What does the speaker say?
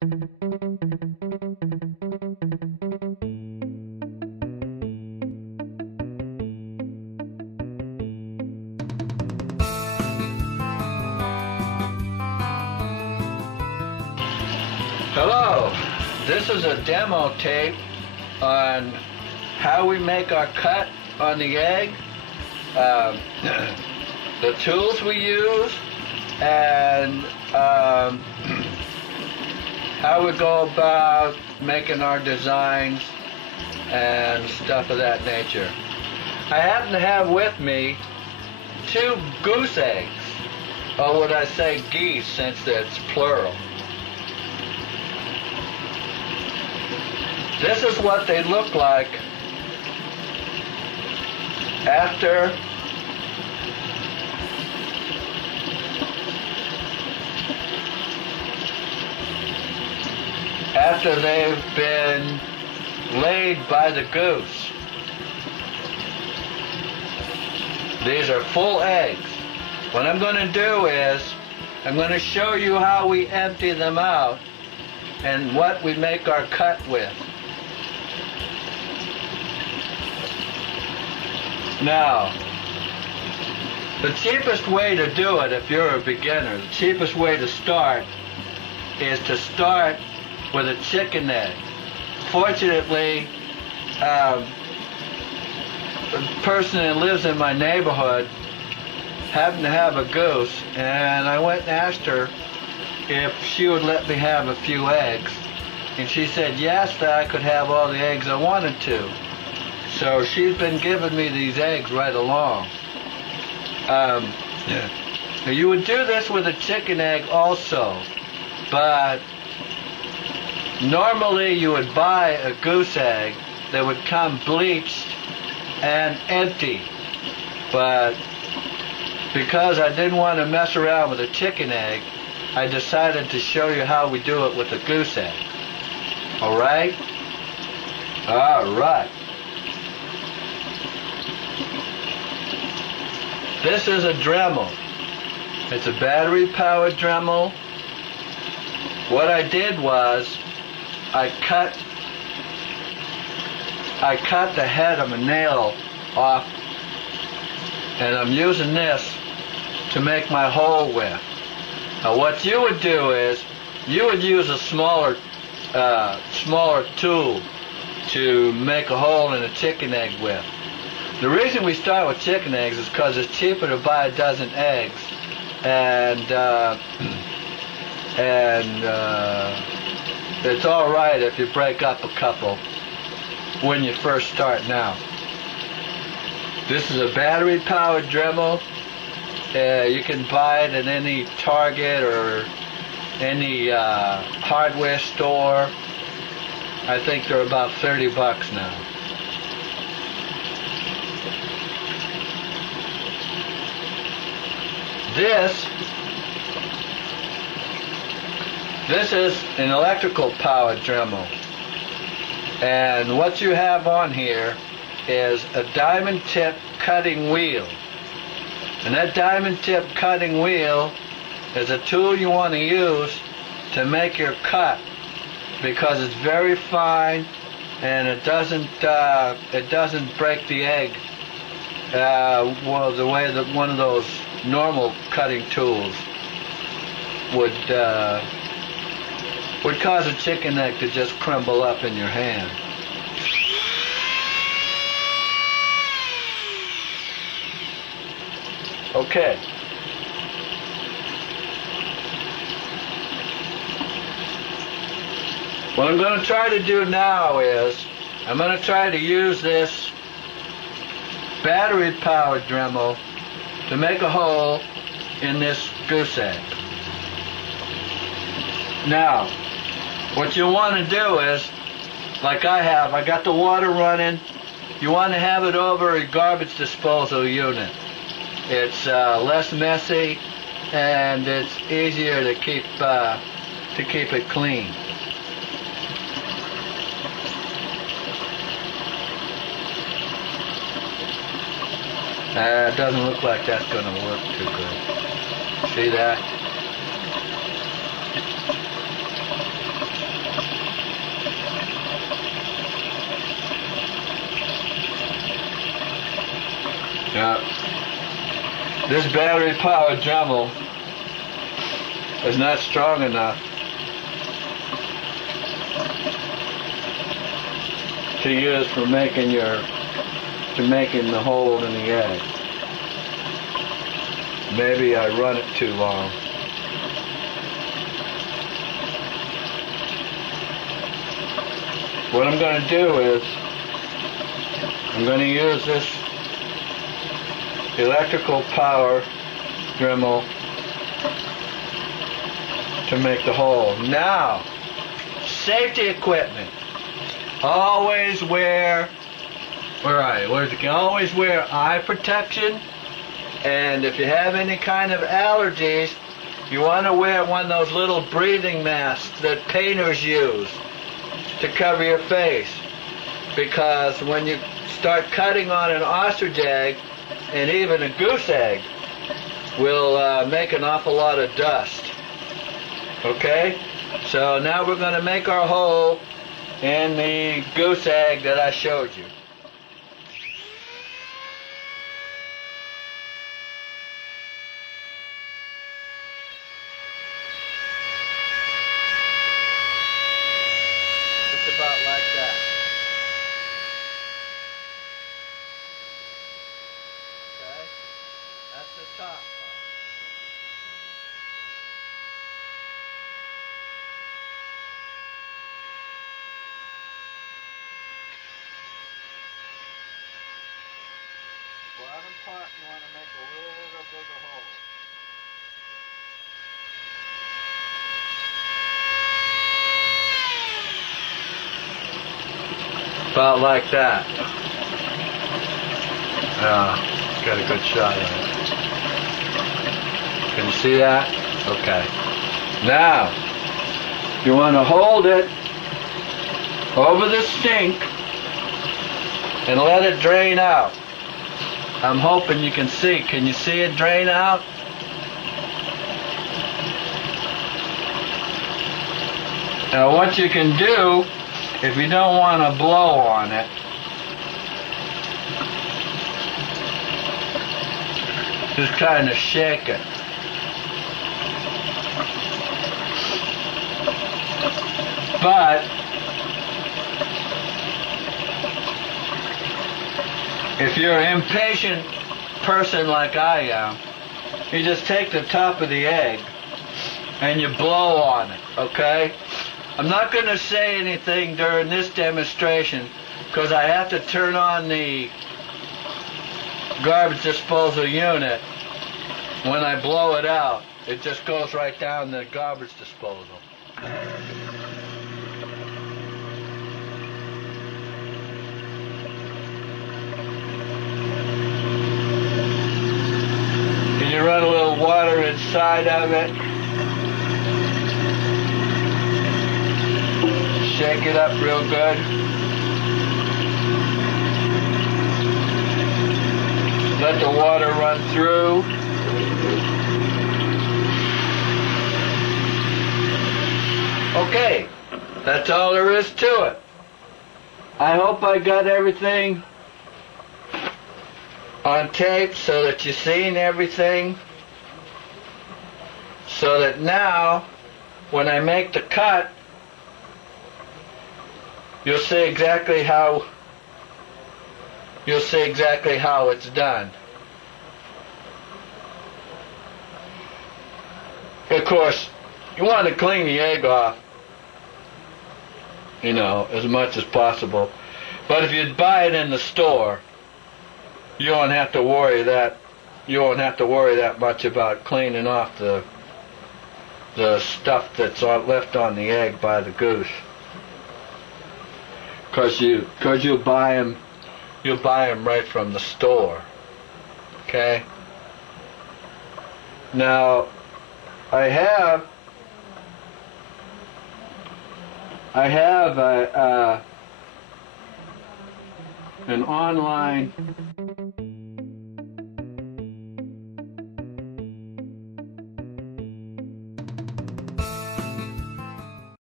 Hello, this is a demo tape on how we make our cut on the egg, the tools we use, and how we go about making our designs and stuff of that nature. I happen to have with me 2 goose eggs, or would I say geese since it's plural. This is what they look like after they've been laid by the goose. These are full eggs. What I'm going to do is I'm going to show you how we empty them out and what we make our cut with. Now, the cheapest way to do it if you're a beginner, the cheapest way to start is to start with a chicken egg. Fortunately, the person that lives in my neighborhood happened to have a goose, and I went and asked her if she would let me have a few eggs, and she said yes, that I could have all the eggs I wanted to. So she's been giving me these eggs right along. You would do this with a chicken egg also, but normally you would buy a goose egg that would come bleached and empty. But because I didn't want to mess around with a chicken egg, I decided to show you how we do it with a goose egg. All right? All right. This is a Dremel. It's a battery-powered Dremel. What I did was I cut the head of a nail off, and I'm using this to make my hole with. Now what you would do is you would use a smaller tool to make a hole in a chicken egg with. The reason we start with chicken eggs is because it's cheaper to buy a dozen eggs, and it's all right if you break up a couple when you first start out. This is a battery-powered Dremel. You can buy it at any Target or any hardware store. I think they're about $30 now. This is an electrical powered Dremel, and what you have on here is a diamond tip cutting wheel, and that diamond tip cutting wheel is a tool you want to use to make your cut, because it's very fine and it doesn't break the egg well, the way that one of those normal cutting tools would cause a chicken egg to just crumble up in your hand. Okay. What I'm going to try to do now is I'm going to try to use this battery-powered Dremel to make a hole in this goose egg. Now, what you want to do is, like I got the water running. You want to have it over a garbage disposal unit. It's less messy and it's easier to keep it clean. It doesn't look like that's going to work too good. See that? Now, this battery-powered Dremel is not strong enough to use for making the hole in the egg. Maybe I run it too long. What I'm going to do is I'm going to use this electrical power Dremel to make the hole. Now, safety equipment. Always wear, always wear eye protection, and if you have any kind of allergies, you want to wear one of those little breathing masks that painters use to cover your face, because when you start cutting on an ostrich egg, and even a goose egg, will make an awful lot of dust. Okay? So now we're going to make our hole in the goose egg that I showed you. Just about like that. Okay? That's the top part. Bottom part, you want to make a little bigger hole. About like that. Got a good shot of it. Can you see that? Okay. Now, you want to hold it over the sink and let it drain out. I'm hoping you can see. Can you see it drain out? Now what you can do, if you don't want to blow on it, just kind of shake it. But if you're an impatient person like I am, you just take the top of the egg and you blow on it, okay? I'm not going to say anything during this demonstration because I have to turn on the garbage disposal unit. When I blow it out, it just goes right down the garbage disposal. You run a little water inside of it. Shake it up real good. Let the water run through. Okay, that's all there is to it. I hope I got everything on tape so that you've seen everything, so that now when I make the cut you'll see exactly how it's done. Of course, you want to clean the egg off, you know, as much as possible, but if you buy it in the store, you won't have to worry that much about cleaning off the stuff that's left on the egg by the goose, because you'll buy them right from the store. Okay. Now I have an online